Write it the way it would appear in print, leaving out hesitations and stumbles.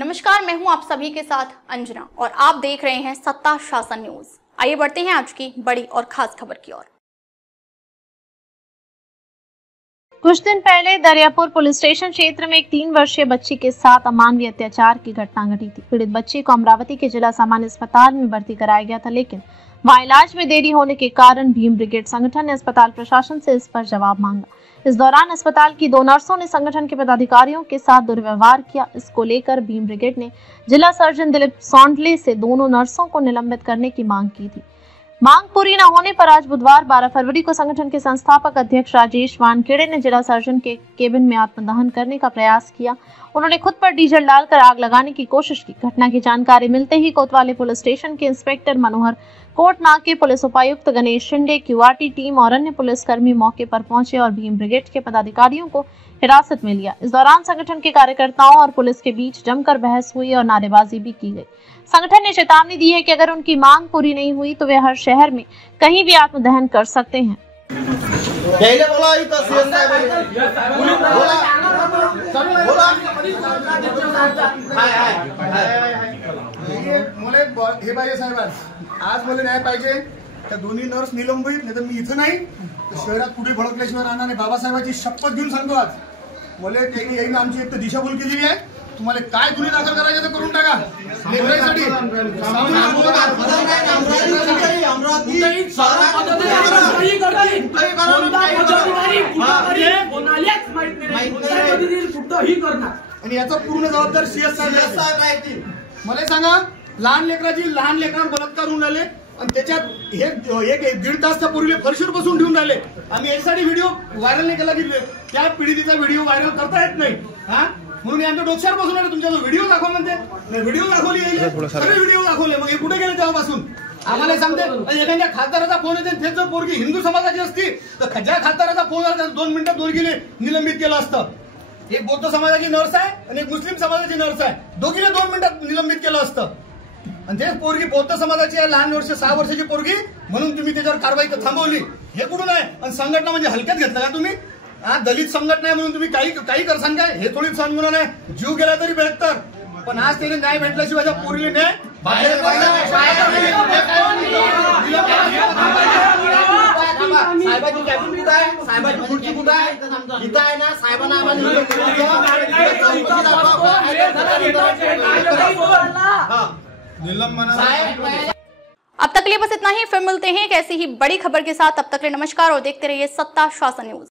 नमस्कार, मैं हूं आप सभी के साथ अंजना और आप देख रहे हैं सत्ता शासन न्यूज। आइए बढ़ते हैं आज की बड़ी और खास खबर की ओर। कुछ दिन पहले दरियापुर पुलिस स्टेशन क्षेत्र में एक 3 वर्षीय बच्ची के साथ अमानवीय अत्याचार की घटना घटी थी। पीड़ित बच्ची को अमरावती के जिला सामान्य अस्पताल में भर्ती कराया गया था, लेकिन वहां इलाज में देरी होने के कारण भीम ब्रिगेड संगठन ने अस्पताल प्रशासन से इस पर जवाब मांगा। इस दौरान अस्पताल की 2 नर्सों ने संगठन के पदाधिकारियों के साथ दुर्व्यवहार किया। इसको लेकर भीम ब्रिगेड ने जिला सर्जन दिलीप सौंडले से दोनों नर्सों को निलंबित करने की मांग की थी। मांग पूरी न होने पर आज बुधवार 12 फरवरी को संगठन के संस्थापक अध्यक्ष राजेश वानखेड़े ने जिला सर्जन के केबिन में आत्मदहन करने का प्रयास किया। उन्होंने खुद पर डीजल डालकर आग लगाने की कोशिश की। घटना की जानकारी मिलते ही कोतवाली पुलिस स्टेशन के इंस्पेक्टर मनोहर कोटनाके, पुलिस उपायुक्त गणेश शिंदे, क्यूआरटी टीम और अन्य पुलिसकर्मी मौके पर पहुंचे और भीम ब्रिगेड के पदाधिकारियों को हिरासत में लिया। इस दौरान संगठन के कार्यकर्ताओं और पुलिस के बीच जमकर बहस हुई और नारेबाजी भी की गई। संगठन ने चेतावनी दी है कि अगर उनकी मांग पूरी नहीं हुई तो वे हर शहर में कहीं भी आत्मदहन कर सकते हैं। हे पाहिजे साहेब, आज मला न्याय पाहिजे. त्या दोन्ही नर्स निलंबित, नाही तर मी इथं नाही शहरात कुठे भडकल्याशिवाय राहणार नाही. बाबासाहेबांची शपथ घेऊन सांगतो आज. मला त्यांनी येईन आमची एक तर दिशाभूल केलेली आहे. तुम्हाला काय गुन्हे दाखल करायचे तर करून टाका. लेकरांसाठी आणि याचा पूर्ण जबाबदार सीएस साहेब. मला सांगा, लहान लेकरांवर बलात्कार होऊन राहिले आणि त्याच्यात हे एक 1.5 तास त्या पूर्वी फरशीवर बसून ठेवून राहिले. आम्ही यासाठी व्हिडिओ व्हायरल नाही केला की त्या पीडितेचा व्हिडिओ व्हायरल करता येत नाही. म्हणून आमच्या डोक्यावर बसून आले. तुमच्या व्हिडिओ दाखवा म्हणते, व्हिडिओ दाखवली, सगळे व्हिडिओ दाखवले. मग हे कुठे गेले तेव्हापासून आम्हाला सांगते. एखाद्या खासदाराचा फोन येते, तेच जर पोरगी हिंदू समाजाची असती तर ज्या खासदाराचा फोन आला 2 मिनिटात दोघीले निलंबित केलं असतं. एक बौद्ध समाजाची नर्स आहे आणि एक मुस्लिम समाजाची नर्स आहे. दोघीला 2 मिनिटात निलंबित केलं असतं. आणि ते पोरगी बौद्ध समाजाची आहे, लहान 6 वर्षाची पोरगी, म्हणून तुम्ही त्याच्यावर कारवाई थांबवली. हे कुठून आहे? आणि संघटना म्हणजे हलक्यात घेतलं का तुम्ही? दलित संघटना आहे म्हणून तुम्ही काही करसान काय? हे थोडी सण म्हणून आहे. जीव गेला तरी बेहत्तर, पण आज त्याने न्याय भेटल्याशिवाय त्या पोरीने न्याय साहेबांची कॅबिन कुठं आहे? साहेबांची खुर्ची कुठं आहे? इथं आहे ना. साहेबांना अब तक के लिए बस इतना ही। फिर मिलते हैं एक ऐसी ही बड़ी खबर के साथ। तब तक के लिए नमस्कार और देखते रहिए सत्ता शासन न्यूज।